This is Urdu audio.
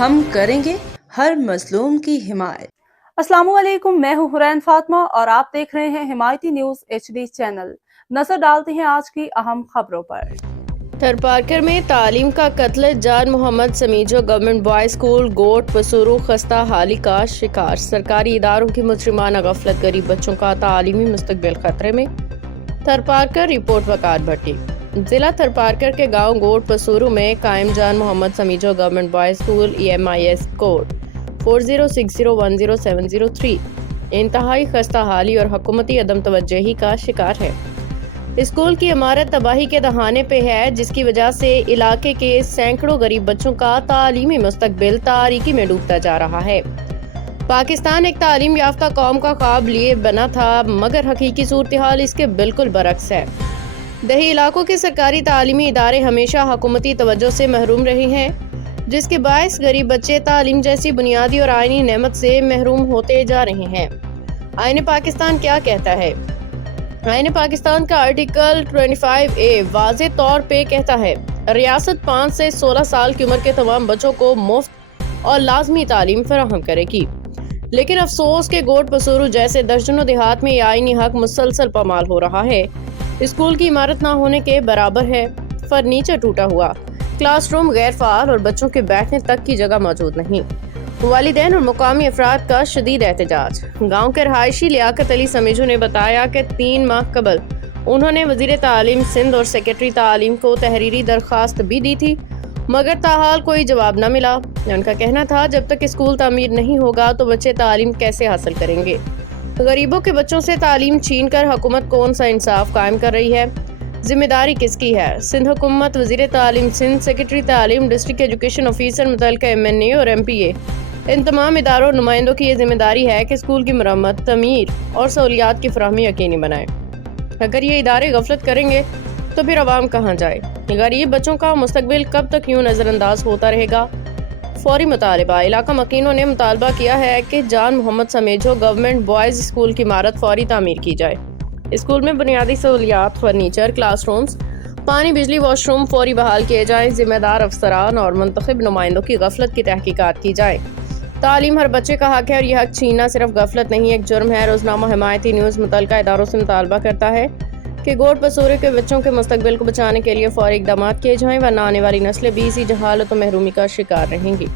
ہم کریں گے ہر مظلوم کی حمایت۔ السلام علیکم، میں ہوں حرین فاطمہ اور آپ دیکھ رہے ہیں حمایتی نیوز HD چینل۔ نظر ڈالتے ہیں آج کی اہم خبروں پر۔ تھرپارکر میں تعلیم کا قتل، جان Muhammad Samejo government boys school گوٹ پسورو خستہ حالی کا شکار۔ سرکاری اداروں کی مجرمانہ غفلت، غریب بچوں کا تعلیمی مستقبل خطرے میں۔ تھرپارکر رپورٹ وقار بھٹی۔ ضلع تھرپارکر کے گاؤں گوٹ پسورو میں قائم Jan Muhammad Samejo government boys school EMIS code 4060100703 انتہائی خستہ حالی اور حکومتی عدم توجہی کا شکار ہے۔ اسکول کی عمارت تباہی کے دہانے پہ ہے، جس کی وجہ سے علاقے کے سینکڑوں غریب بچوں کا تعلیمی مستقبل تاریکی میں ڈوبتا جا رہا ہے۔ پاکستان ایک تعلیم یافتہ قوم کا خواب لیے بنا تھا، مگر حقیقی صورتحال اس کے بالکل برعکس ہے۔ دیہی علاقوں کے سرکاری تعلیمی ادارے ہمیشہ حکومتی توجہ سے محروم رہے ہیں، جس کے باعث غریب بچے تعلیم جیسی بنیادی اور آئینی نعمت سے محروم ہوتے جا رہے ہیں۔ آئین پاکستان کیا کہتا ہے؟ آئین پاکستان کا آرٹیکل 25A واضح طور پہ کہتا ہے، ریاست 5 سے 16 سال کی عمر کے تمام بچوں کو مفت اور لازمی تعلیم فراہم کرے گی۔ لیکن افسوس کہ گوٹ پسورو جیسے درجنوں دیہات میں یہ آئینی حق مسلسل پامال ہو رہا ہے۔ اسکول کی عمارت نہ ہونے کے برابر ہے، فرنیچر ٹوٹا ہوا، کلاس روم غیر فعال اور بچوں کے بیٹھنے تک کی جگہ موجود نہیں۔ والدین اور مقامی افراد کا شدید احتجاج۔ گاؤں کے رہائشی لیاقت علی سمیجو نے بتایا کہ 3 ماہ قبل انہوں نے وزیر تعلیم سندھ اور سیکرٹری تعلیم کو تحریری درخواست بھی دی تھی، مگر تاحال کوئی جواب نہ ملا۔ ان کا کہنا تھا جب تک اسکول تعمیر نہیں ہوگا تو بچے تعلیم کیسے حاصل کریں گے؟ غریبوں کے بچوں سے تعلیم چھین کر حکومت کون سا انصاف قائم کر رہی ہے؟ ذمہ داری کس کی ہے؟ سندھ حکومت، وزیر تعلیم سندھ، سیکرٹری تعلیم، ڈسٹرکٹ ایجوکیشن آفیسر، متعلقہ MNA اور MPA، ان تمام اداروں اور نمائندوں کی یہ ذمہ داری ہے کہ اسکول کی مرمت، تعمیر اور سہولیات کی فراہمی یقینی بنائیں۔ اگر یہ ادارے غفلت کریں گے تو پھر عوام کہاں جائے؟ غریب بچوں کا مستقبل کب تک یوں نظر انداز ہوتا رہے گا؟ فوری مطالبہ۔ علاقہ مکینوں نے مطالبہ کیا ہے کہ جان Muhammad Samejo government boys school کی عمارت فوری تعمیر کی جائے۔ اسکول میں بنیادی سہولیات، فرنیچر، کلاس رومز، پانی، بجلی، واش روم فوری بحال کیے جائیں۔ ذمہ دار افسران اور منتخب نمائندوں کی غفلت کی تحقیقات کی جائیں۔ تعلیم ہر بچے کا حق ہے اور یہ حق چھیننا صرف غفلت نہیں، ایک جرم ہے۔ روزنامہ حمایتی نیوز متعلقہ اداروں سے مطالبہ کرتا ہے کہ گوٹ پسورو کے بچوں کے مستقبل کو بچانے کے لیے فوری اقدامات کیے جائیں، ورنہ آنے والی نسلیں بھی اسی جہالت و محرومی کا شکار رہیں گی۔